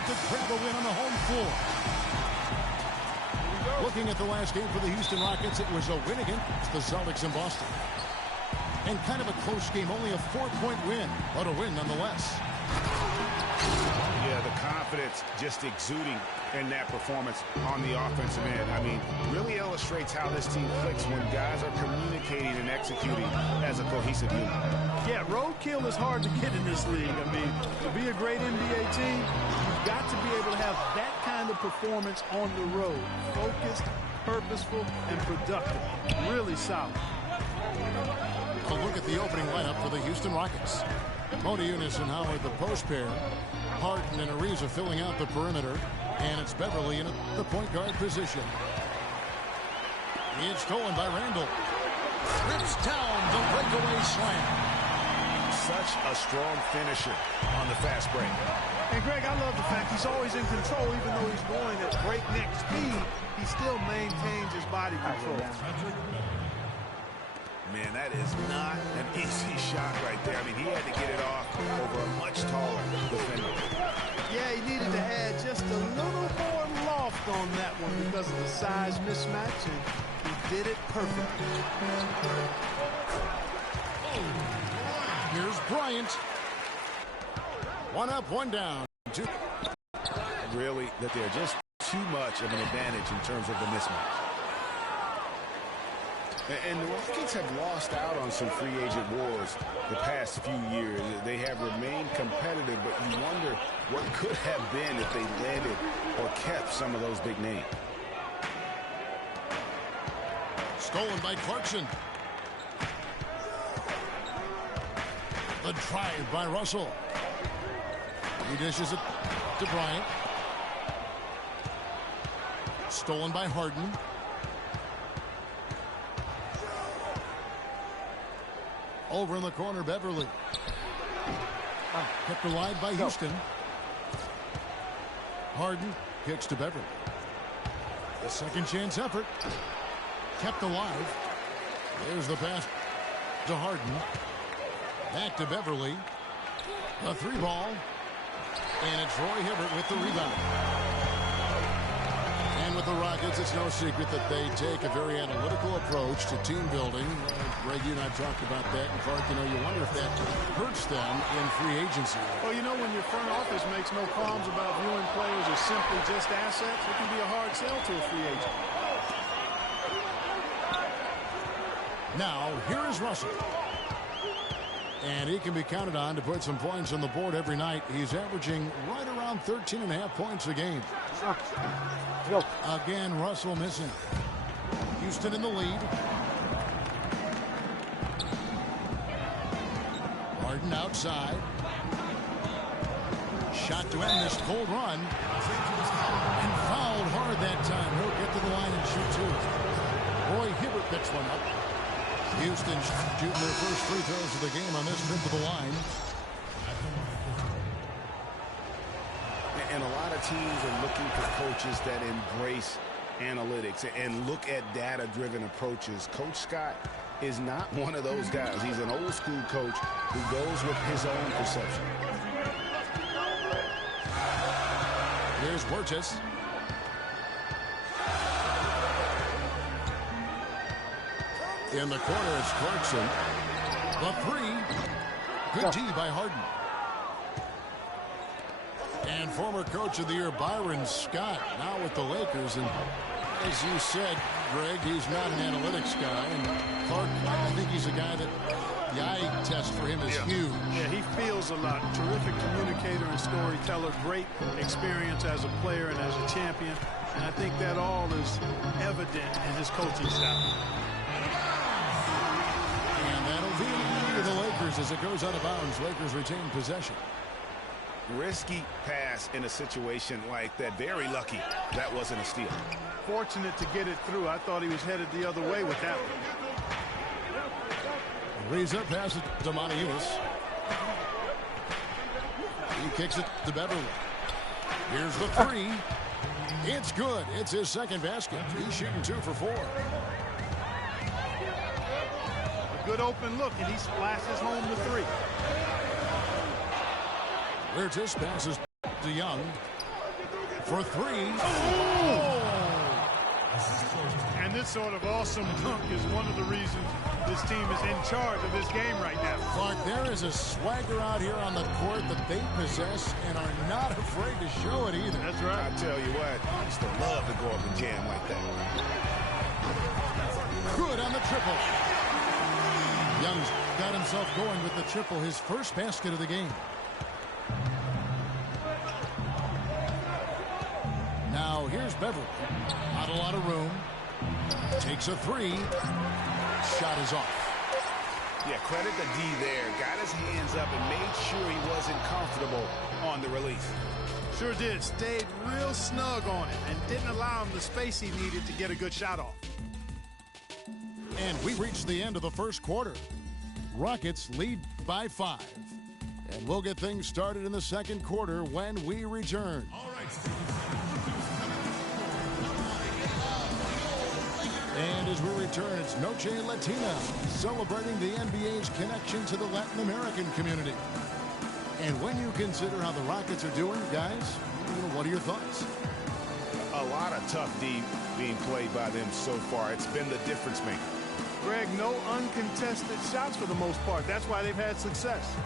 able to grab a win on the home floor. Looking at the last game for the Houston Rockets, it was a win against the Celtics in Boston. And kind of a close game, only a 4-point win, but a win nonetheless. Yeah, the confidence just exuding in that performance on the offensive end. I mean, really illustrates how this team clicks when guys are communicating and executing as a cohesive unit. Yeah, roadkill is hard to get in this league. I mean, to be a great NBA team, you've got to be able to have that kind of performance on the road. Focused, purposeful, and productive. Really solid. A look at the opening lineup for the Houston Rockets. Modiunas and Howard, the post pair. Harden and Ariza filling out the perimeter. And it's Beverly in the point guard position. It's stolen by Randall. Rips down the breakaway slam. Such a strong finisher on the fast break. And Greg, I love the fact he's always in control. Even though he's going at breakneck speed, he still maintains his body control. Man, that is not an easy shot right there. I mean, he had to get it off over a much taller defender. Yeah, he needed to add just a little more loft on that one because of the size mismatch, and he did it perfectly. Here's Bryant. One up, one down. Two. Really, that they're just too much of an advantage in terms of the mismatch. And the Rockets have lost out on some free agent wars the past few years. They have remained competitive, but you wonder what could have been if they landed or kept some of those big names. Stolen by Clarkson. The drive by Russell. He dishes it to Bryant. Stolen by Harden. Over in the corner, Beverly. Kept alive by Houston. Harden kicks to Beverly. The second chance effort. Kept alive. There's the pass to Harden. Back to Beverly. A three ball. And it's Roy Hibbert with the rebound. And with the Rockets, it's no secret that they take a very analytical approach to team building. Greg, you and I talked about that. And Clark, you wonder if that hurts them in free agency. Well, when your front office makes no qualms about viewing players as simply just assets, it can be a hard sell to a free agent. Now, here is Russell. And he can be counted on to put some points on the board every night. He's averaging right around 13.5 points a game. Again, Russell missing. Houston in the lead. Harden outside. Shot to end this cold run. And fouled hard that time. He'll get to the line and shoot two. Roy Hibbert picks one up. Houston shooting their first free throws of the game on this trip to the line. And a lot of teams are looking for coaches that embrace analytics and look at data-driven approaches. Coach Scott is not one of those guys. He's an old-school coach who goes with his own perception. Here's Burgess. In the corner, it's Clarkson. The three. Good D by Harden. And former coach of the year, Byron Scott, now with the Lakers. And as you said, Greg, he's not an analytics guy. And Clark, I think he's a guy that the eye test for him is huge. Yeah, he feels a lot. Terrific communicator and storyteller. Great experience as a player and as a champion. And I think that all is evident in his coaching style. And that'll be the Lakers as it goes out of bounds. Lakers retain possession. Risky pass in a situation like that. Very lucky that wasn't a steal. Fortunate to get it through. I thought he was headed the other way with that one. Ariza passes to Modiunas. He kicks it to Beverly. Here's the three. It's good. It's his second basket. He's shooting 2 for 4. A good open look, and he splashes home the three. Burgess passes to Young. for three. Oh! And this sort of awesome dunk is one of the reasons this team is in charge of this game right now. Clark, there is a swagger out here on the court that they possess and are not afraid to show it either. That's right. I tell you what, I used to love to go up and jam like that. Good on the triple. Young's got himself going with the triple, his first basket of the game. Now here's Beverly. Not a lot of room. Takes a three. Shot is off. Yeah, credit the D there. Got his hands up and made sure he wasn't comfortable on the release. Sure did. Stayed real snug on it and didn't allow him the space he needed to get a good shot off. And we reached the end of the first quarter. Rockets lead by 5. And we'll get things started in the second quarter when we return. All right. And as we return, it's Noche Latina, celebrating the NBA's connection to the Latin American community. And when you consider how the Rockets are doing, guys, what are your thoughts? A lot of tough D being played by them so far. It's been the difference maker. Greg, no uncontested shots for the most part. That's why they've had success.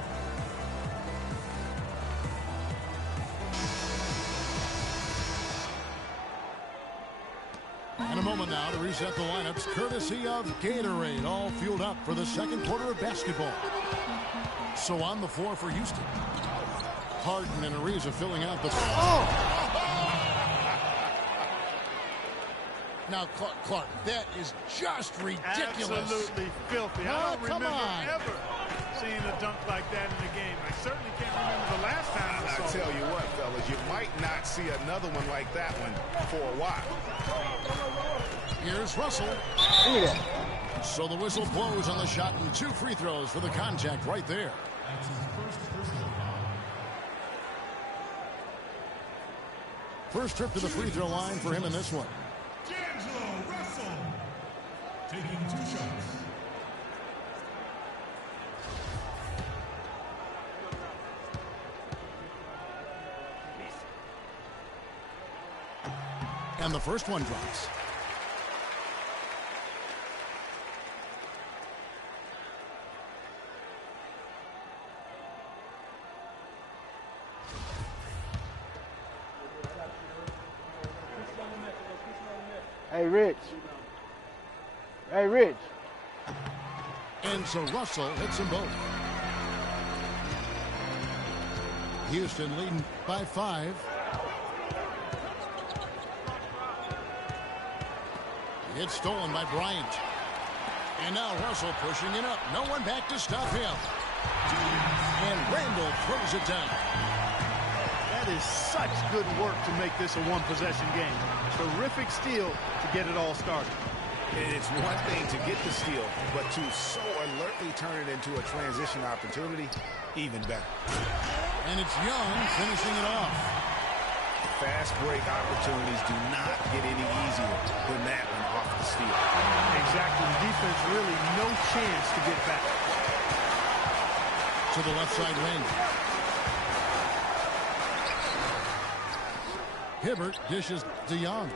In a moment now to reset the lineups, courtesy of Gatorade, all fueled up for the second quarter of basketball. So on the floor for Houston. Harden and Ariza filling out the... Oh! Now, Clark, that is just ridiculous. Absolutely filthy. I don't remember ever seeing a dunk like that in the game. I certainly can't remember the last time I saw it. I tell you what, fellas, you might not see another one like that one for a while. Here's Russell. So the whistle blows on the shot and 2 free throws for the contact right there. First trip to the free throw line for him in this one. Russell taking 2 shots. And the first one drops. Hey, Rich. Hey, Rich. And so Russell hits them both. Houston leading by 5. It's stolen by Bryant. And now Russell pushing it up. No one back to stop him. And Randall throws it down. That is such good work to make this a one-possession game. Terrific steal to get it all started. And it's one thing to get the steal, but to so alertly turn it into a transition opportunity, even better. And it's Young finishing it off. Fast break opportunities do not get any easier than that one off the steal. Exactly. The defense really no chance to get back. To the left side wing. Hibbert dishes to Young.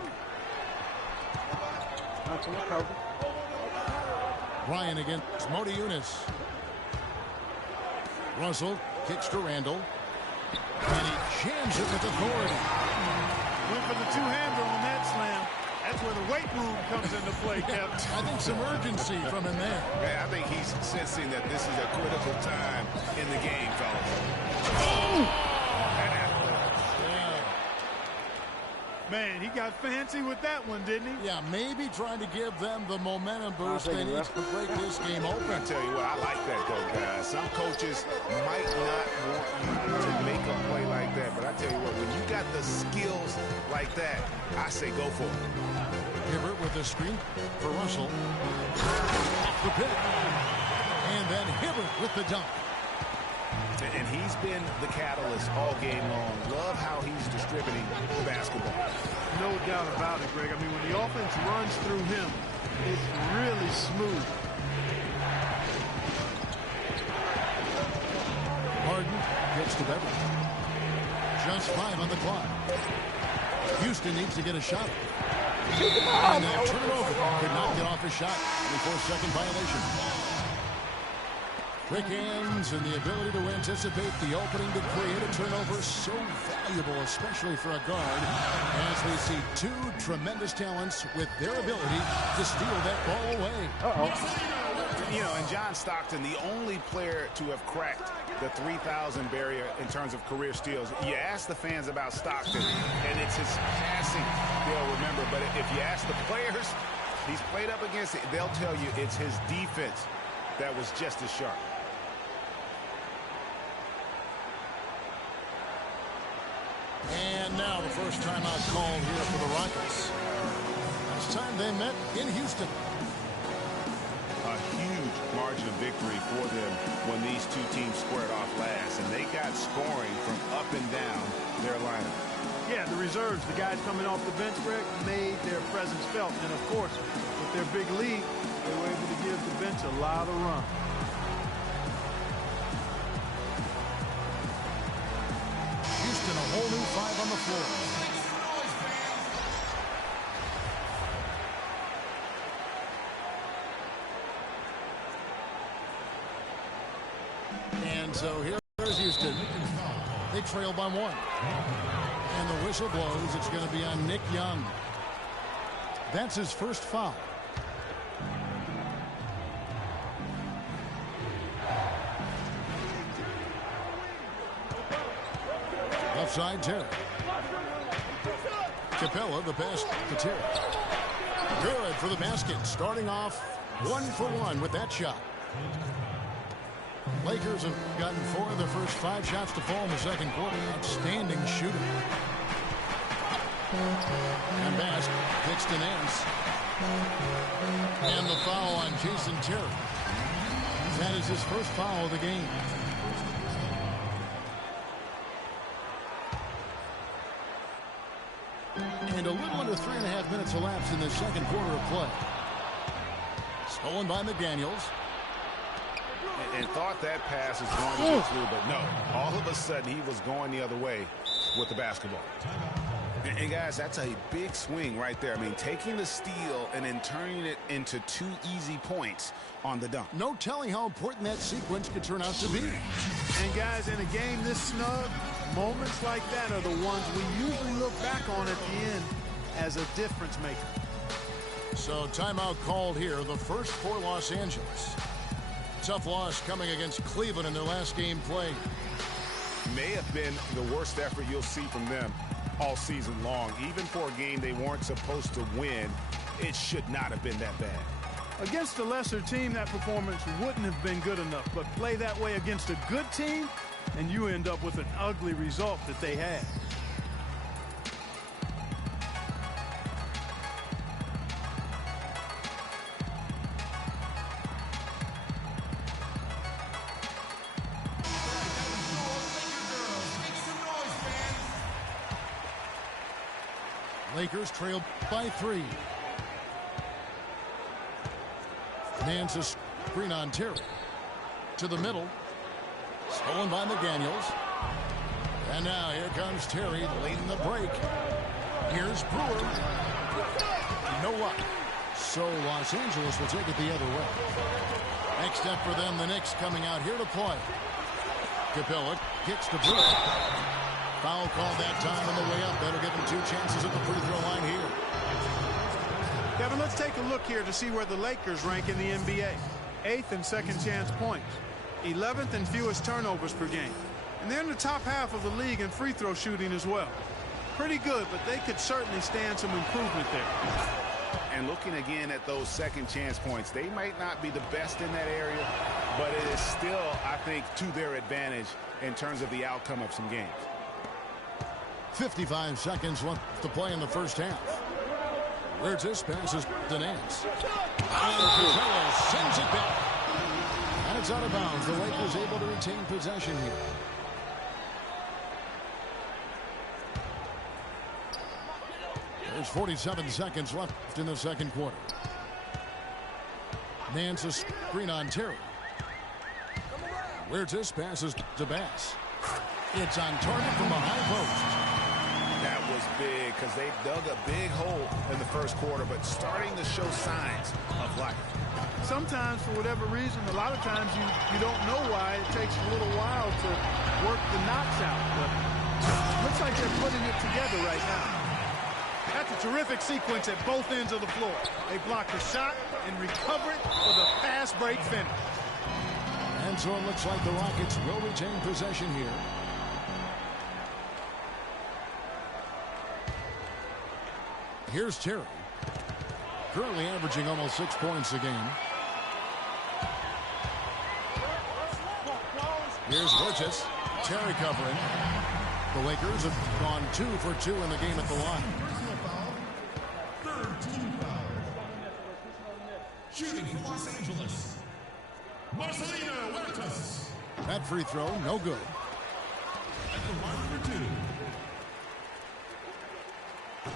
Bryant against Modi Yunus. Russell kicks to Randall. And he jams it with authority. Went for the two-hander on that slam. That's where the weight room comes into play, Kevin. I think some urgency from him there. Yeah, I think he's sensing that this is a critical time in the game, fellas. Oh! Man, he got fancy with that one, didn't he? Yeah, maybe trying to give them the momentum boost they need to break this game open. I tell you what, I like that, though, guys. Some coaches might not want you to make a play like that, but I tell you what, when you got the skills like that, I say go for it. Hibbert with the screen for Russell. Off the pick. And then Hibbert with the dunk. And he's been the catalyst all game long. Love how he's distributing the basketball. No doubt about it, Greg. I mean, when the offense runs through him, it's really smooth. Harden gets to Beverly. Just 5 on the clock. Houston needs to get a shot. And that turnover could not get off a shot. 24-second violation. Quick hands and the ability to anticipate the opening to create a turnover, so valuable, especially for a guard, as we see two tremendous talents with their ability to steal that ball away. You know, and John Stockton, the only player to have cracked the 3,000 barrier in terms of career steals. You ask the fans about Stockton, and it's his passing they'll remember. But if you ask the players he's played up against, they'll tell you it's his defense that was just as sharp. And now the first timeout called here for the Rockets. Last time they met in Houston. A huge margin of victory for them when these two teams squared off last, and they got scoring from up and down their lineup. Yeah, the reserves, the guys coming off the bench, Greg, made their presence felt. And, of course, with their big lead, they were able to give the bench a lot of run. Houston, a whole new 5 on the floor. And so here's Houston. They trail by 1. And the whistle blows. It's going to be on Nick Young. That's his first foul. Left side, Terry. Capella, the pass to Terry. Good for the basket. Starting off 1 for 1 with that shot. Lakers have gotten 4 of their first 5 shots to fall in the second quarter. Outstanding shooting. And Bass kicks to Nance. And the foul on Jason Terry. That is his first foul of the game. And a little under 3.5 minutes elapsed in the second quarter of play. Stolen by McDaniels. And thought that pass was going to get through, but no. All of a sudden, he was going the other way with the basketball. And guys, that's a big swing right there. I mean, taking the steal and then turning it into 2 easy points on the dunk. No telling how important that sequence could turn out to be. And guys, in a game this snug, moments like that are the ones we usually look back on at the end as a difference maker. So timeout called here, the first for Los Angeles. Tough loss coming against Cleveland in their last game played. May have been the worst effort you'll see from them all season long. Even for a game they weren't supposed to win, it should not have been that bad. Against a lesser team, that performance wouldn't have been good enough, but play that way against a good team, and you end up with an ugly result that they had. Lakers trail by 3. Nance a screen on Terry. To the middle. Stolen by McDaniels. And now here comes Terry late in the break. Here's Brewer. No luck. So Los Angeles will take it the other way. Next up for them, the Knicks coming out here to play. Capella kicks to Brewer. Foul called that time on the way up. That'll give him 2 chances at the free throw line here. Kevin, let's take a look here to see where the Lakers rank in the NBA. 8th in second chance points. 11th in fewest turnovers per game. And they're in the top half of the league in free throw shooting as well. Pretty good, but they could certainly stand some improvement there. And looking again at those second chance points, they might not be the best in that area, but it is still, I think, to their advantage in terms of the outcome of some games. 55 seconds left to play in the first half. Regis passes to Nance. And Capella sends it back. And it's out of bounds. The Lakers able to retain possession here. There's 47 seconds left in the second quarter. Nance a screen on Terry. Regis passes to Bass. It's on target from the high post. That was big because they dug a big hole in the first quarter, but starting to show signs of life. Sometimes, for whatever reason, a lot of times you don't know why. It takes a little while to work the knocks out. But looks like they're putting it together right now. That's a terrific sequence at both ends of the floor. They block the shot and recover it for the fast break finish. And so it looks like the Rockets will retain possession here. Here's Terry. Currently averaging almost 6 points a game. Here's Burgess. Terry covering. The Lakers have gone 2 for 2 in the game at the line. Third team foul. Shooting for Los Angeles, Marcelino Huertas. That free throw, no good. At the line for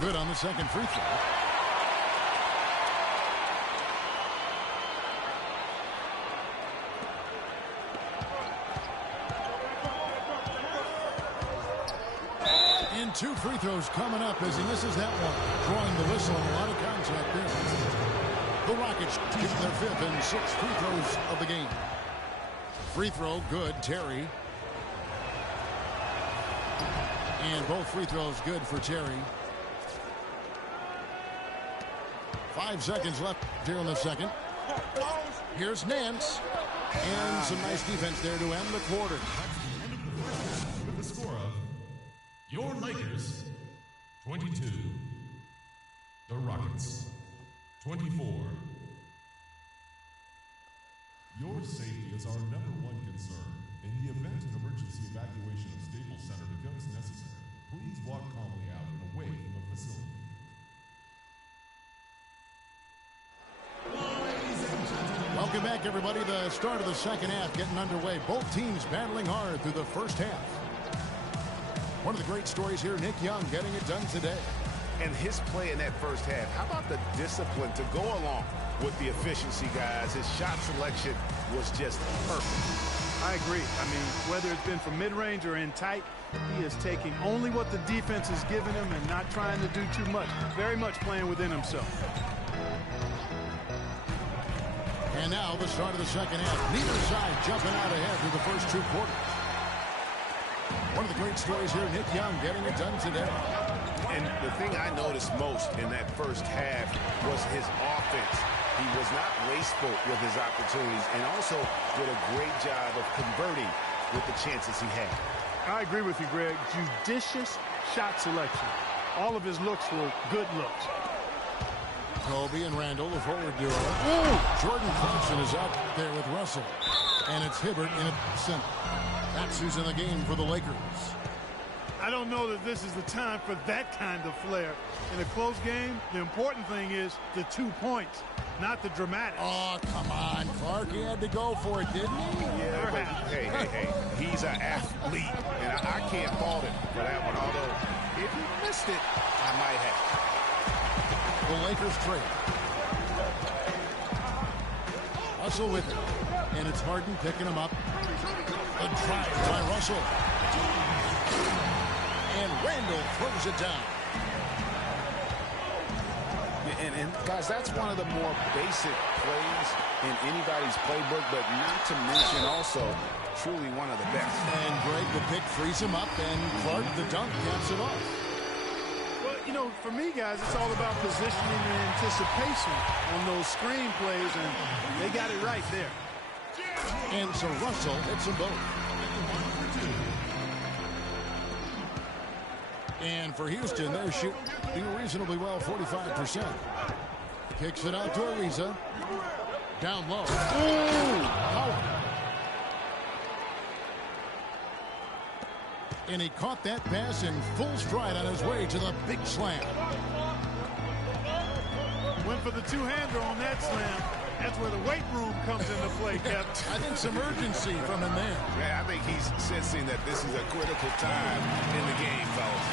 2. Good on the second free throw. And 2 free throws coming up as he misses that one. Drawing the whistle and a lot of contact there. The Rockets get their 5th and 6th free throws of the game. Free throw, good. Terry. And both free throws good for Terry. 5 seconds left here in the second. Here's Nance. And some nice defense there to end the quarter. With the score of your Lakers 22, the Rockets 24. Your safety is our #1 concern. In the event an emergency evacuation of Staples Center becomes necessary, please walk calmly out and away from the facility. Welcome back, everybody. The start of the second half getting underway. Both teams battling hard through the first half. One of the great stories here, Nick Young getting it done today. And his play in that first half, how about the discipline to go along with the efficiency, guys? His shot selection was just perfect. I agree. I mean, whether it's been from mid-range or in tight, he is taking only what the defense is giving him and not trying to do too much. Very much playing within himself. And now the start of the second half. Neither side jumping out ahead through the first 2 quarters. One of the great stories here, Nick Young getting it done today. And the thing I noticed most in that first half was his offense. He was not wasteful with his opportunities and also did a great job of converting with the chances he had. I agree with you, Greg. Judicious shot selection. All of his looks were good looks. Kobe and Randall, the forward duo. Ooh! Jordan Clarkson is out there with Russell. And it's Hibbert in at center. That's who's in the game for the Lakers. I don't know that this is the time for that kind of flair. In a close game, the important thing is the 2 points, not the dramatics. Oh, come on, Clark. He had to go for it, didn't he? Yeah, but hey. He's an athlete, and I can't fault him for that one. Although, if he missed it, I might have. The Lakers trade. Russell with it. And it's Harden picking him up. A drive by Russell. And Randall throws it down. And guys, that's one of the more basic plays in anybody's playbook, but not to mention also truly one of the best. And Greg, the pick frees him up, and Clark, the dunk, caps it off. Well, you know, for me, guys, it's all about positioning and anticipation on those screen plays, and they got it right there. And so Russell hits them both. And for Houston, they're shooting reasonably well, 45%. Kicks it out to Ariza. Down low. Ooh! Howard. And he caught that pass in full stride on his way to the big slam. Went for the two-hander on that slam. That's where the weight room comes into play, Kevin. I think some urgency from him there. Yeah, I think he's sensing that this is a critical time in the game, fellas.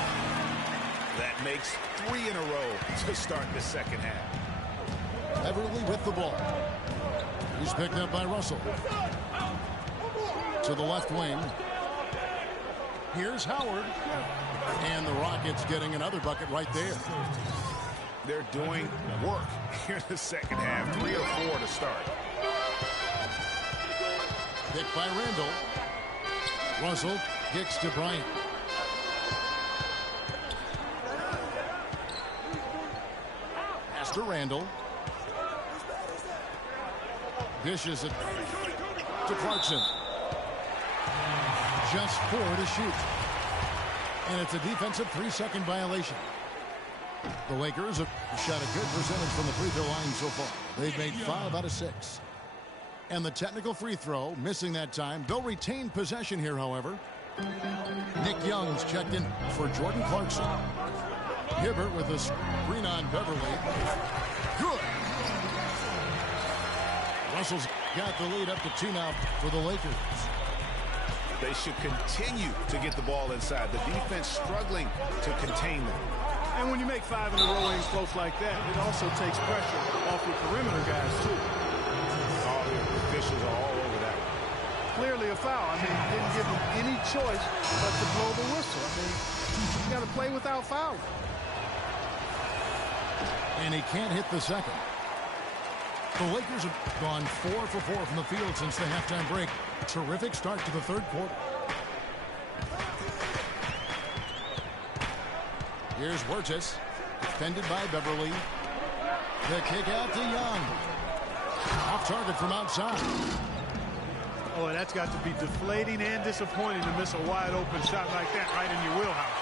That makes 3 in a row to start the second half. Beverly with the ball. He's picked up by Russell. To the left wing. Here's Howard. And the Rockets getting another bucket right there. They're doing work here in the second half. 3 or 4 to start. Pick by Randall. Russell kicks to Bryant. Pass to Randall. Dishes it to Clarkson. Just 4 to shoot. And it's a defensive 3-second violation. The Lakers have shot a good percentage from the free throw line so far. They've made 5 out of 6. And the technical free throw, missing that time. They'll retain possession here, however. Nick Young's checked in for Jordan Clarkson. Hibbert with a screen on Beverly. Good. Russell's got the lead up to 2 now for the Lakers. They should continue to get the ball inside. The defense struggling to contain them. And when you make 5 in a row in close like that, it also takes pressure off your perimeter guys, too. All the officials are all over that one. Clearly a foul. I mean, you didn't give them any choice but to blow the whistle. I mean, you got to play without fouling. And he can't hit the second. The Lakers have gone 4 for 4 from the field since the halftime break. Terrific start to the third quarter. Here's Wirtz, defended by Beverly. The kick out to Young. Off target from outside. Oh, that's got to be deflating and disappointing to miss a wide open shot like that right in your wheelhouse.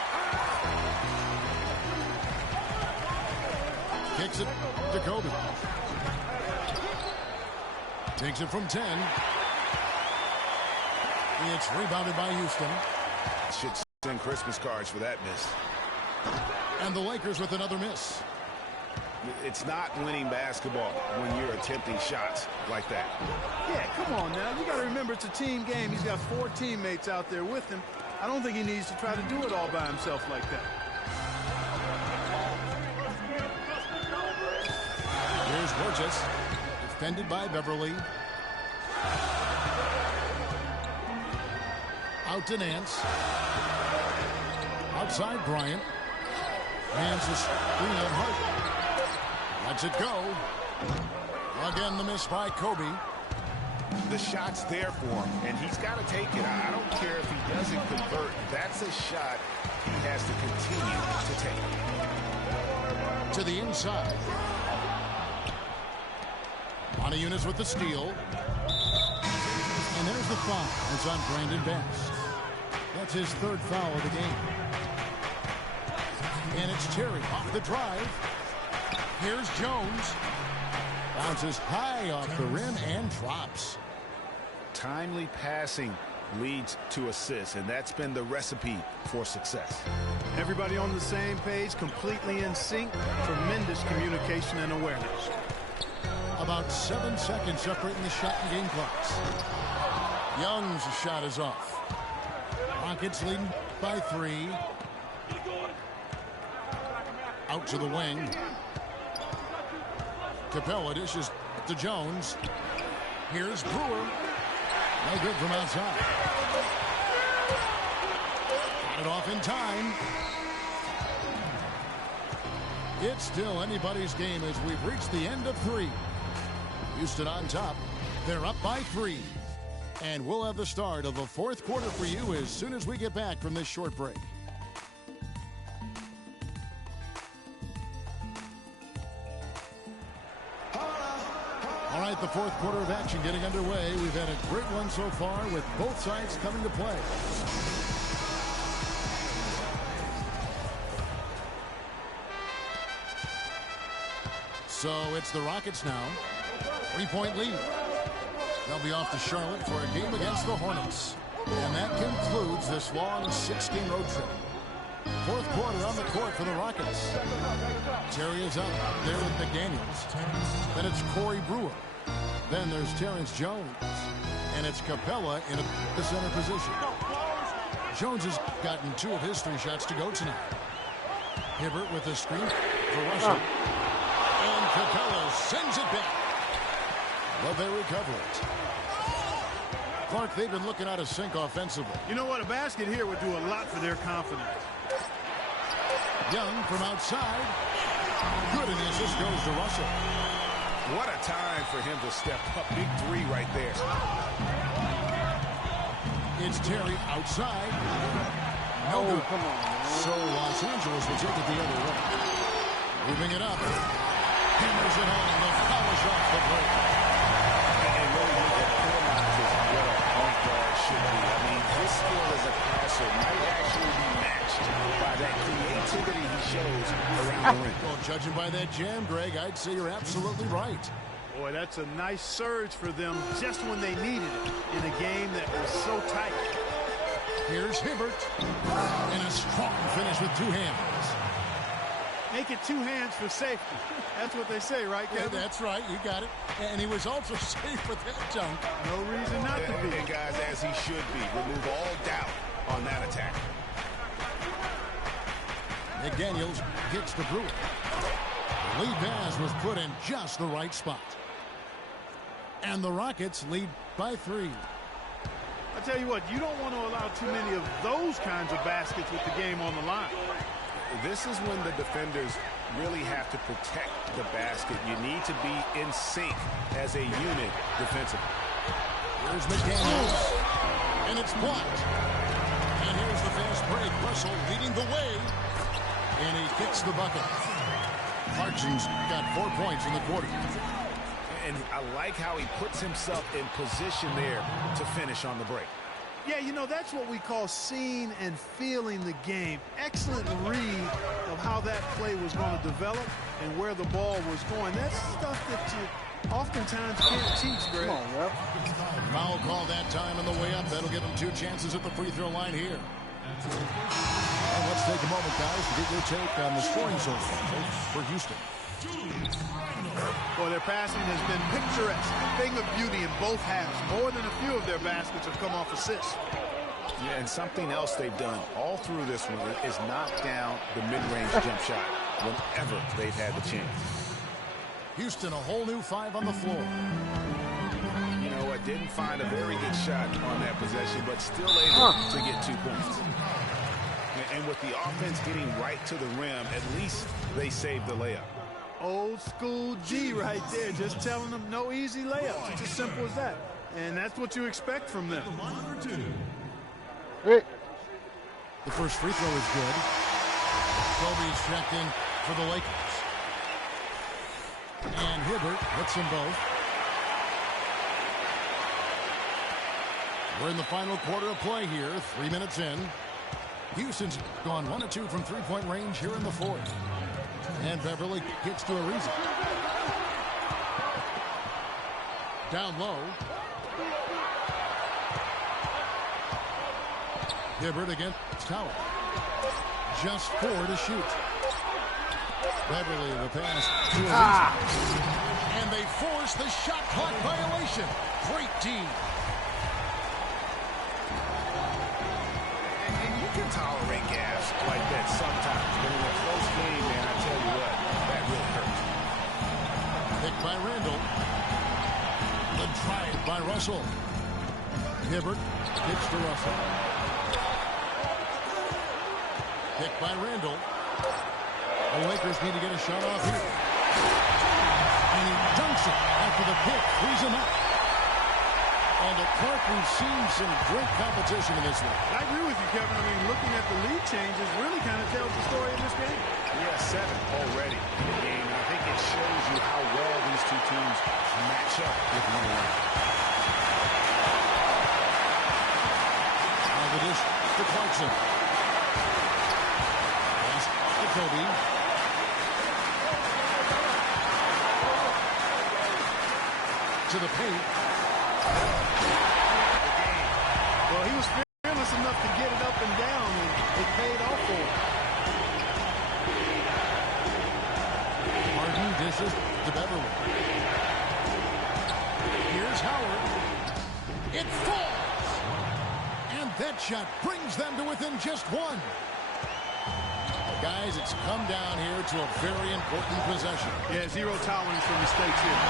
Kicks it to Kobe. Takes it from 10. It's rebounded by Houston. Should send Christmas cards for that miss. And the Lakers with another miss. It's not winning basketball when you're attempting shots like that. Yeah, come on now. You got to remember it's a team game. He's got 4 teammates out there with him. I don't think he needs to try to do it all by himself like that. Here's Wirtz, defended by Beverly. Out to Nance. Outside Bryant. Hands the screen on Hart. Lets it go. Again, the miss by Kobe. The shot's there for him, and he's got to take it. I don't care if he doesn't convert. That's a shot he has to continue to take. To the inside. Montezumas with the steal. And there's the foul. It's on Brandon Bass. That's his 3rd foul of the game. And it's Terry off the drive. Here's Jones. Bounces high off the rim and drops. Timely passing leads to assists, and that's been the recipe for success. Everybody on the same page, completely in sync. Tremendous communication and awareness. About 7 seconds separating the shot and game clocks. Young's shot is off. Rockets leading by 3. Out to the wing. Capella dishes to Jones. Here's Brewer. No good from outside. Got it off in time. It's still anybody's game as we've reached the end of 3. Houston on top. They're up by 3. And we'll have the start of the 4th quarter for you as soon as we get back from this short break. All right, the 4th quarter of action getting underway. We've had a great one so far with both sides coming to play. So it's the Rockets now. 3-point lead. They'll be off to Charlotte for a game against the Hornets. And that concludes this long 16 road trip. 4th quarter on the court for the Rockets. Terry is out there with McDaniels. Then it's Corey Brewer. Then there's Terrence Jones. And it's Capella in the center position. Jones has gotten 2 of his 3 shots to go tonight. Hibbert with the screen for Russell. And Capella sends it back. But they recover it. Clark, they've been looking out of sync offensively. You know what? A basket here would do a lot for their confidence. Young from outside. Good, and the assist goes to Russell. What a time for him to step up. Big three right there. It's Terry outside. No good. Come on, man. So Los Angeles will take it the other way. Moving it up. Hammers it home. The polish off the break. And really epitomizes what a point guard should be. I mean, his skill as a passer might actually be matched by that creativity he shows around the rim. Well, judging by that jam, Greg, I'd say you're absolutely right. Boy, that's a nice surge for them just when they needed it in a game that was so tight. Here's Hibbert. And a strong finish with two hands. Make it two hands for safety. That's what they say, right, Yeah, Kevin? that's right. You got it. And he was also safe with that dunk. No reason not to be. And guys, as he should be. Remove all doubt on that attack. McDaniels gets to Brewer. The lead pass was put in just the right spot. And the Rockets lead by 3. I tell you what, you don't want to allow too many of those kinds of baskets with the game on the line. This is when the defenders really have to protect the basket. You need to be in sync as a unit defensively. Here's McDaniels. And it's blocked. And here's the fast break. Russell leading the way. And he kicks the bucket. Clarkson's got 4 points in the quarter. And I like how he puts himself in position there to finish on the break. Yeah, you know, that's what we call seeing and feeling the game. Excellent read of how that play was going to develop and where the ball was going. That's stuff that you oftentimes can't teach, Greg. Come on, Rep. Foul call that time on the way up. That'll give him 2 chances at the free throw line here. And let's take a moment, guys, to get your take on the scoring so far for Houston. Boy, their passing has been picturesque. A thing of beauty in both halves. More than a few of their baskets have come off assists. Yeah, and something else they've done all through this one is knock down the mid-range jump shot whenever they've had the chance. Houston, a whole new 5 on the floor. You know what? Didn't find a very good shot on that possession, but still able to get 2 points. And with the offense getting right to the rim, at least they saved the layup. Old school G right there, just telling them no easy layups. It's as simple as that. And that's what you expect from them. Rick. The first free throw is good. Kobe's checked in for the Lakers. And Hibbert hits them both. We're in the final quarter of play here, 3 minutes in. Houston's gone 1 of 2 from three-point range here in the fourth. And Beverly gets to Ariza. Down low. Hibbert against Tower. Just 4 to shoot. Beverly the pass to Ariza. And they force the shot clock violation. Great team. And you can tolerate gaps like that sometimes, but in a close game, man, I tell you what, that really hurts. Picked by Randall. The drive by Russell. Hibbert gets to Russell. Picked by Randall. The Lakers need to get a shot off here. And he dunks it after the pick. Frees him up. On the court, we've seen some great competition in this one. I agree with you, Kevin. I mean, looking at the lead changes really kind of tells the story in this game. Yeah, 7 already in the game. And I think it shows you how well these two teams match up with one another. Now the dish to Clarkson. Pass to Kobe. To the paint. Well, he was fearless enough to get it up and down, and it paid off for him. Harden dishes to Beverly. Here's Howard. It falls! And that shot brings them to within just 1. Guys, it's come down here to a very important possession. Yeah, 0 tolerance for mistakes here.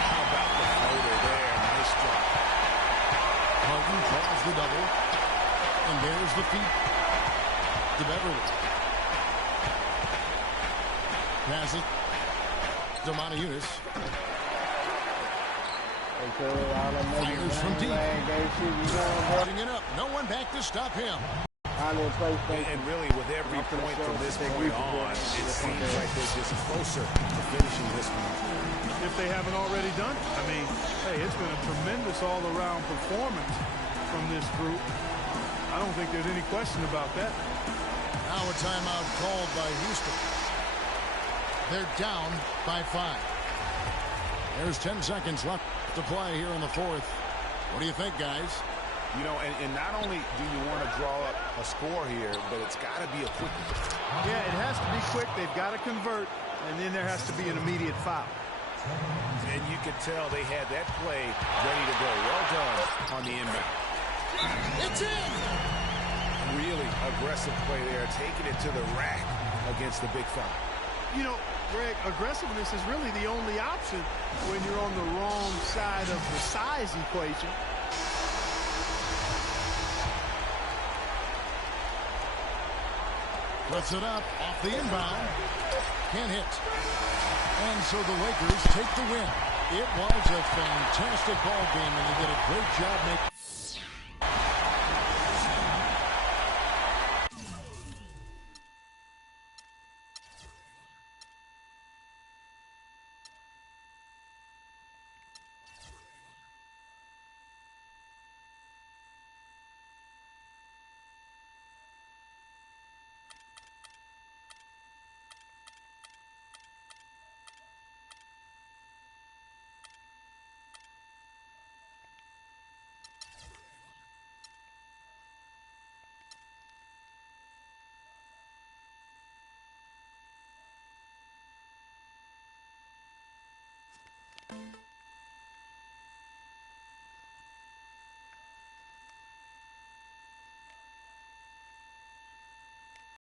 How about the floater there? Nice drop. Harden draws the double. And there's the feed. to Beverly. Pass it to Montejunas. Fires from deep. Putting it up. No one back to stop him. And really, with every point from this point on, it seems like they're just closer to finishing this one. If they haven't already done it. I mean, hey, it's been a tremendous all-around performance from this group. I don't think there's any question about that. Now a timeout called by Houston. They're down by 5. There's 10 seconds left to play here in the fourth. What do you think, guys? You know, and not only do you want to draw up a score here, but it's got to be a quick one. Yeah, it has to be quick. They've got to convert, and then there has to be an immediate foul. And you can tell they had that play ready to go. Well done on the inbound. It's in! Really aggressive play there, taking it to the rack against the big foul. You know, Greg, aggressiveness is really the only option when you're on the wrong side of the size equation. Puts it up off the inbound. Can't hit. And so the Lakers take the win. It was a fantastic ball game, and they did a great job making.